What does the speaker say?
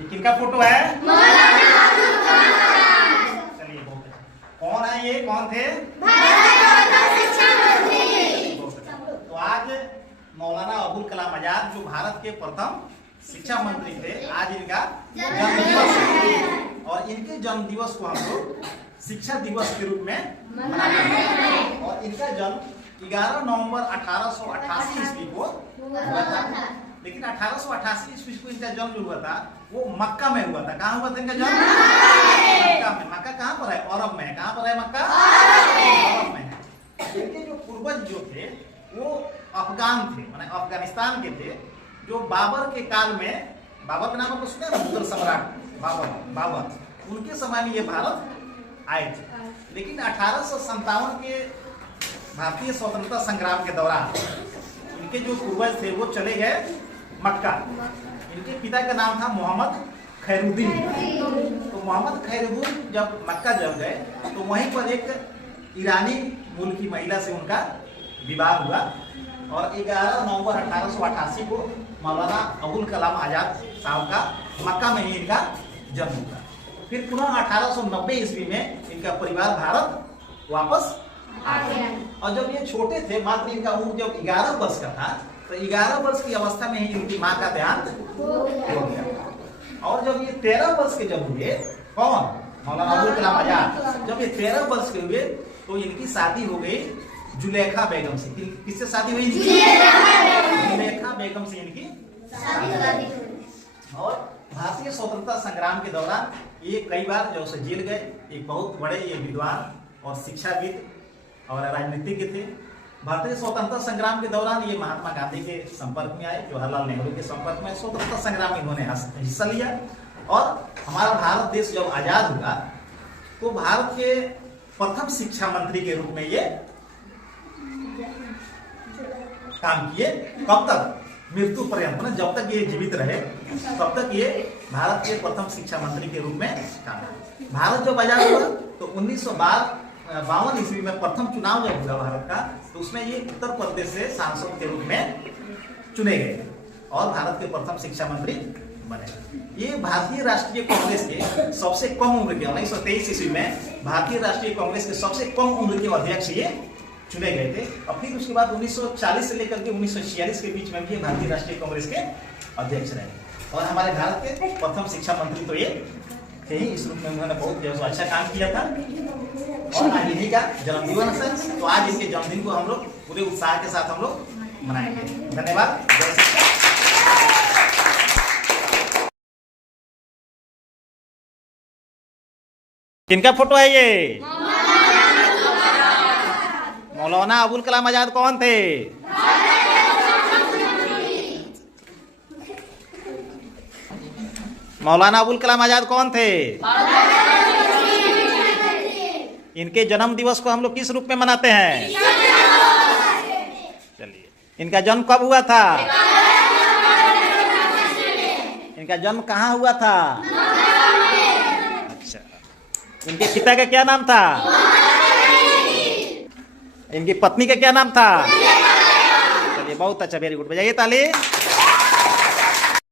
ये किनका फोटो है? चलिए बहुत अच्छा। कौन है ये? कौन थे? तो आज मौलाना अबुल कलाम आजाद जो भारत के प्रथम शिक्षा मंत्री थे, आज इनका जन्म दिवस है और इनके जन्म दिवस को हम लोग शिक्षा दिवस के रूप में मनाते हैं। और इनका जन्म 11 नवंबर 1888 ईस्वी को हुआ था। लेकिन 1888 ईस्वी को इनका जन्म जो हुआ था वो मक्का में हुआ था। कहाँ हुआ था इनका जन्म? मक्का में। मक्का कहाँ पर है? अरब में है। कहाँ पर है मक्का? अरब में है। इनके जो पूर्वज जो थे वो अफगान थे, माने अफगानिस्तान के थे, जो बाबर के काल में, बाबर के नाम आपको सुना है? मुगल सम्राट बाबर, उनके समय में ये भारत आए थे। लेकिन 1857 के भारतीय स्वतंत्रता संग्राम के दौरान इनके जो पूर्वज थे वो चले गए मक्का। इनके पिता का नाम था मोहम्मद खैरुद्दीन। तो मोहम्मद खैरुद्दीन जब मक्का गए तो वहीं पर एक ईरानी मूल की महिला से उनका विवाह हुआ और 11 नवंबर 1888 को मौलाना अबुल कलाम आजाद साहब का मक्का में ही इनका जन्म हुआ। फिर पुनः 1890 ईस्वी में इनका परिवार भारत वापस आ गया। और जब ये छोटे थे, मात्र इनका उम्र जब 11 वर्ष का था, तो 11 वर्ष की अवस्था में ही इनकी माँ का देहांत हो गया। और जब ये 13 वर्ष के जब हुए, कौन? मौलाना अबुल कलाम आजाद। जब ये 13 वर्ष के हुए तो इनकी शादी हो गई जुलेखा बेगम से। किससे शादी हुई? जुलेखा बेगम से इनकी शादी। और भारतीय स्वतंत्रता संग्राम के दौरान ये कई बार जो से जेल गए। एक बहुत बड़े ये विद्वान और शिक्षाविद और राजनीतिज्ञ थे। भारतीय स्वतंत्रता संग्राम के दौरान ये महात्मा गांधी के संपर्क में आए, जवाहरलाल नेहरू के संपर्क में। स्वतंत्रता संग्राम में इन्होंने हिस्सा लिया और हमारा भारत देश जब आजाद हुआ तो भारत के प्रथम शिक्षा मंत्री के रूप में ये काम किए। कब तक? मृत्यु पर्यंत, मतलब जब तक ये जीवित रहे तब तक ये भारत के प्रथम शिक्षा मंत्री के रूप में काम किए। भारत जब आजाद हुआ तो 1952 ईस्वी में प्रथम चुनाव जब हुआ भारत का, तो उसमें ये उत्तर प्रदेश से सांसद के रूप में चुने गए और भारत के प्रथम शिक्षा मंत्री बने। ये भारतीय राष्ट्रीय कांग्रेस के सबसे कम उम्र के, 1923 ईस्वी में भारतीय राष्ट्रीय कांग्रेस के सबसे कम उम्र के अध्यक्ष ये चुने गए थे। और फिर उसके बाद 1940 से लेकर के 1946 के बीच में भी भारतीय राष्ट्रीय कांग्रेस के अध्यक्ष रहे। और हमारे भारत के प्रथम शिक्षा मंत्री तो ये थे ही। इस रूप में उन्होंने बहुत जो अच्छा काम किया था। और आज इन्हीं का जन्मदिवस है, तो आज इनके जन्मदिन को हम लोग पूरे उत्साह के साथ हम लोग मनाएंगे। धन्यवाद। जय श्री कृष्ण। किनका फोटो है ये? मौलाना अबुल कलाम आजाद कौन थे? मौलाना अबुल कलाम आजाद कौन थे? इनके जन्म दिवस को हम लोग किस रूप में मनाते हैं? चलिए, इनका जन्म कब हुआ था? इनका जन्म कहाँ हुआ था? अच्छा, इनके पिता का क्या नाम था? इनकी पत्नी का क्या नाम था? चलिए, बहुत अच्छा, वेरी गुड, बजाइए ताली।